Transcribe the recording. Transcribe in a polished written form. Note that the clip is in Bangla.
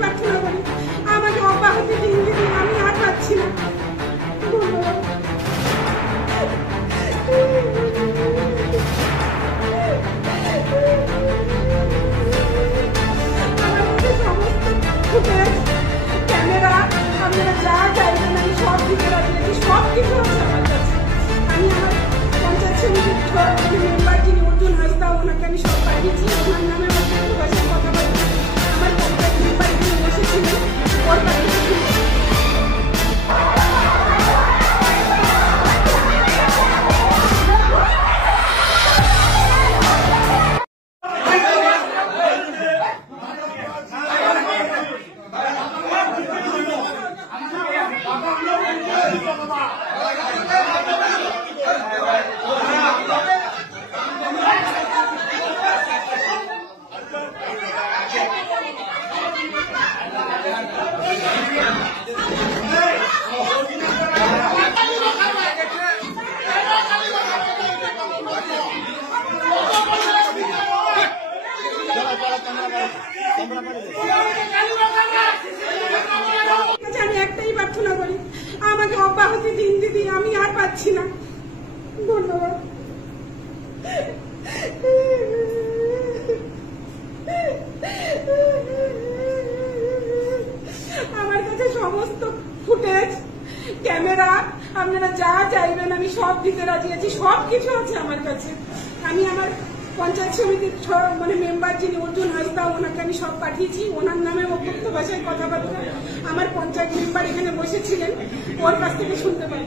প্রার্থনা করি, আমাকে অব্যাহতি দিন দিদি, আমি আর পাচ্ছি না। আমার কাছে সমস্ত ফুটেজ, ক্যামেরা, আপনারা যা চাইবেন আমি সব দিতে রাজি আছি, সব কিছু আছে আমার কাছে। আমি আমার পঞ্চায়েত সমিতির মেম্বার যিনি অর্জুন হাসদা, ওনাকে আমি সব পাঠিয়েছি, ওনার নামে অত্যন্ত ভাষায় কথা বলছি। আমার পঞ্চায়েত মেম্বার যিনি বসেছিলেন ওর পাঠিয়েছি। আমি একটাই প্রার্থনা করি, আমাকে অব্যাহতি দিন দিদি, আমি আর পাচ্ছি না। ধন্যবাদ। আমার কাছে সমস্ত ফুটেজ, ক্যামেরা, আপনারা যা চাইবেন আমি সব দিতে রাজি আছি, সব কিছু আছে আমার কাছে। আমি আমার পঞ্চায়েত সমিতির মেম্বার যিনি অর্জুন হাসদা, ওনাকে আমি সব পাঠিয়েছি, ওনার নামে অত্যন্ত ভাষায় কথাবার্তা আমার পঞ্চায়েত মেম্বার এখানে বসেছিলেন, ওর কাছ থেকে শুনতে পাই।